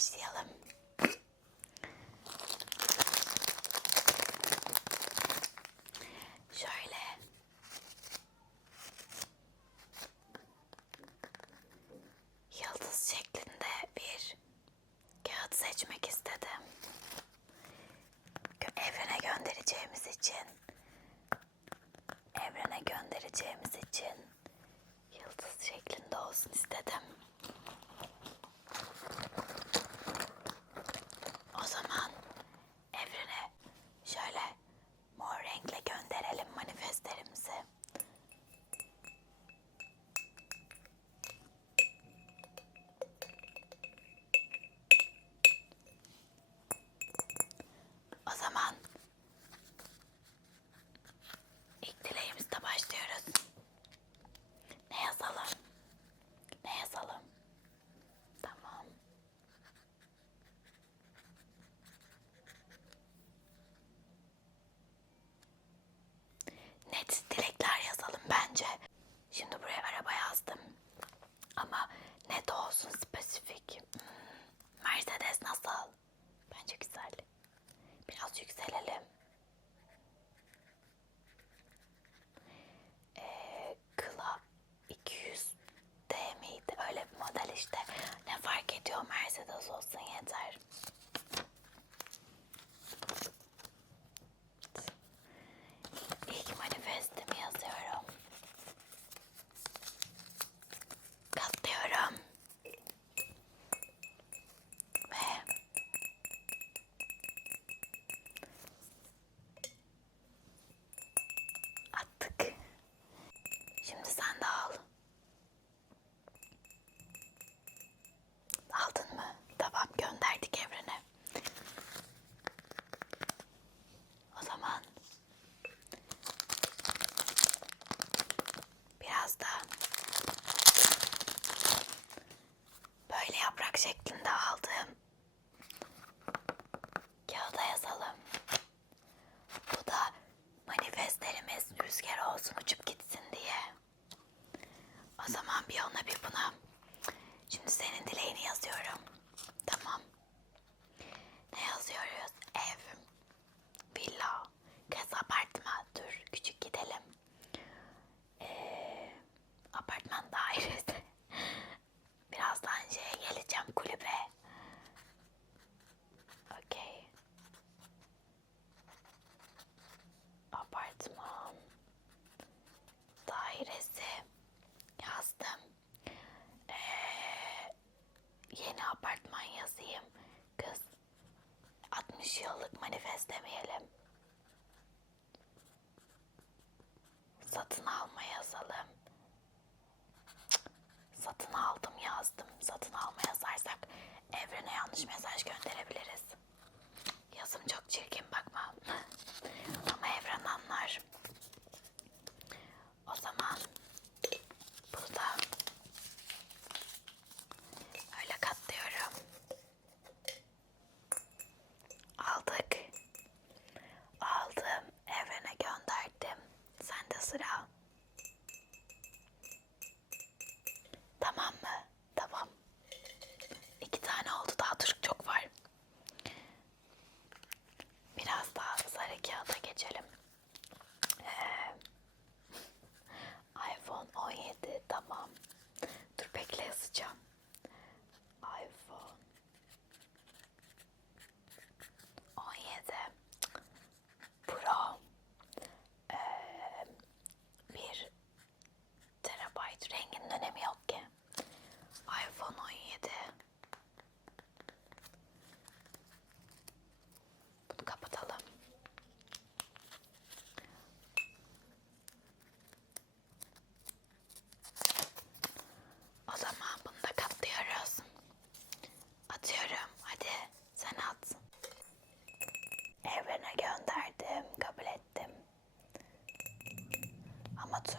разделом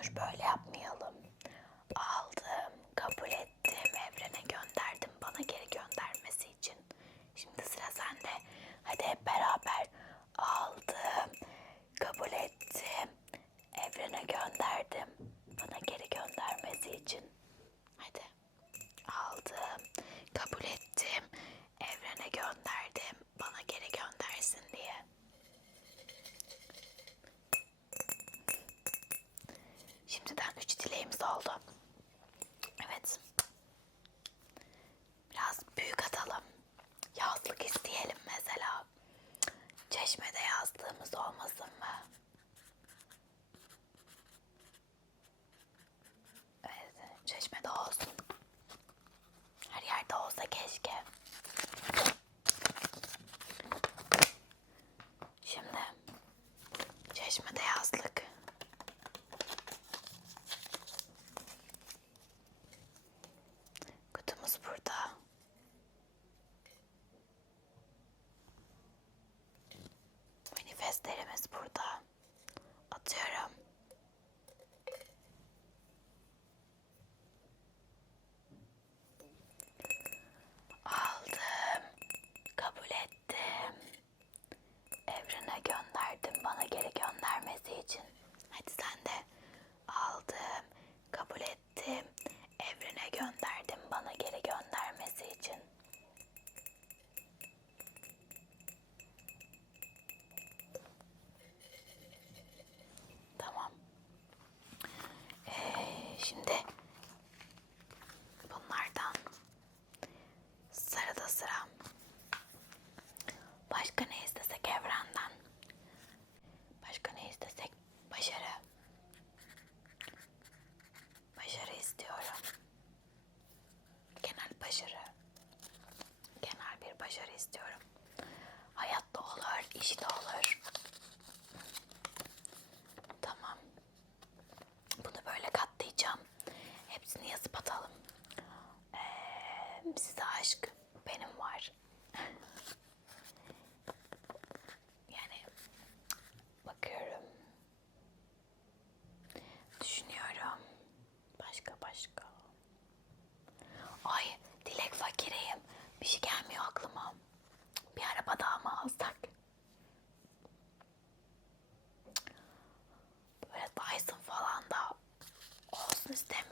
böyle size aşk benim var. yani bakıyorum. Düşünüyorum. Başka başka. Ay dilek fakireyim. Bir şey gelmiyor aklıma. Bir araba daha mı alsak? Böyle Dyson falan da olsun istemiyorum.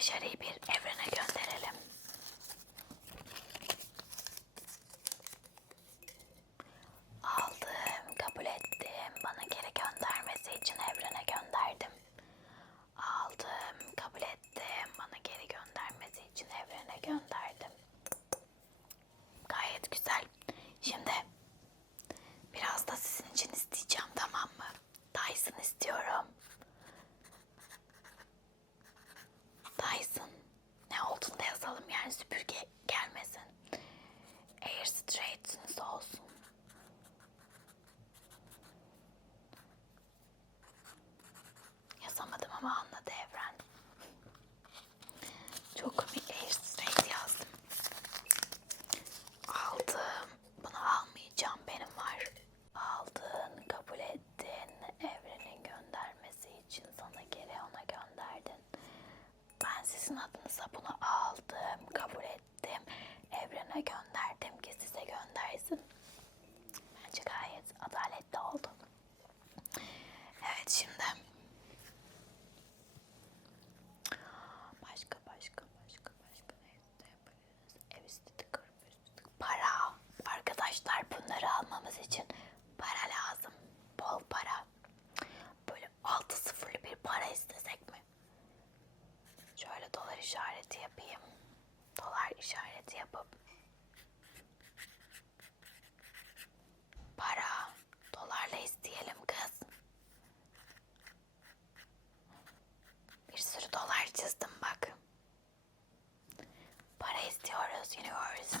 başarıyı bir evrene gönderelim. sizin adınıza bunu aldım, kabul ettim, evrene gönderdim ki size göndersin. işareti yapayım. Dolar işareti yapıp para dolarla isteyelim kız. Bir sürü dolar çizdim bak. Para istiyoruz universe.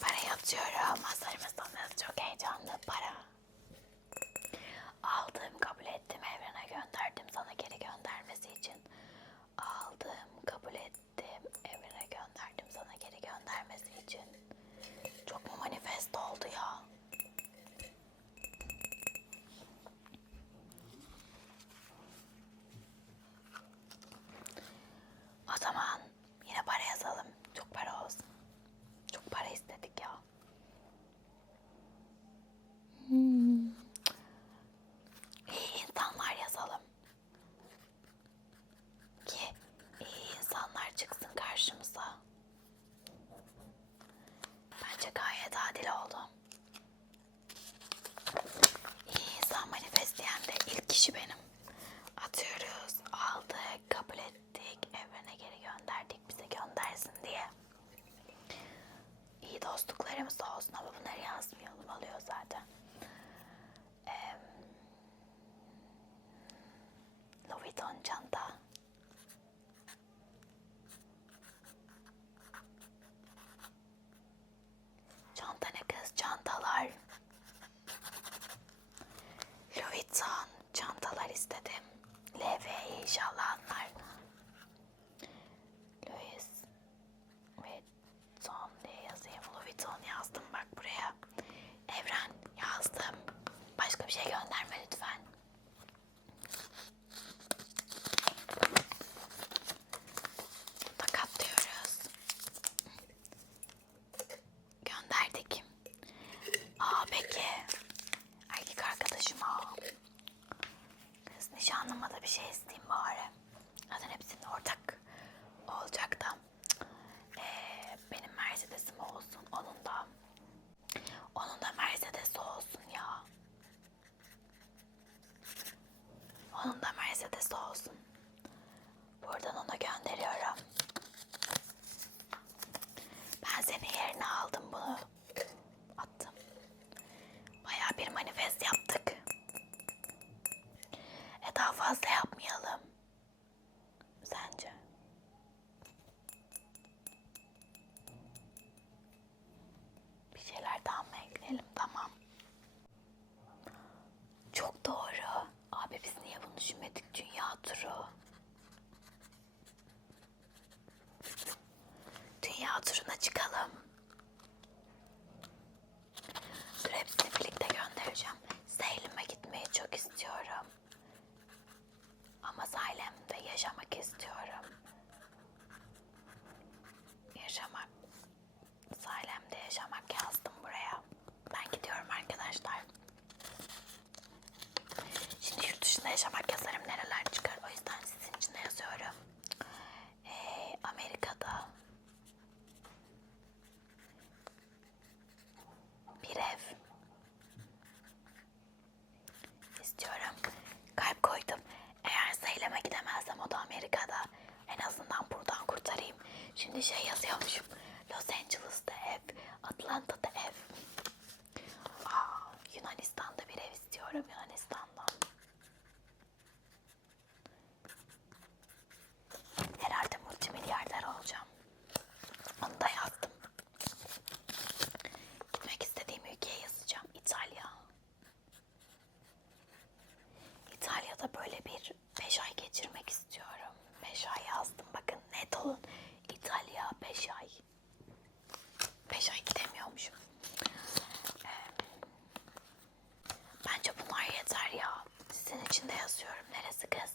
Parayı atıyorum. Hazır mısınız? Çok heyecanlı para. arada böyle bir 5 ay geçirmek istiyorum. 5 ay yazdım bakın net olun. İtalya 5 ay. 5 ay gidemiyormuşum. Bence bunlar yeter ya. Sizin için de yazıyorum. Neresi kız?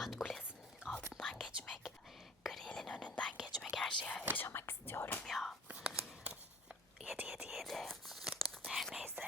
saat kulesinin altından geçmek, grillin önünden geçmek her şeyi yaşamak istiyorum ya. 7 7 7. Her neyse.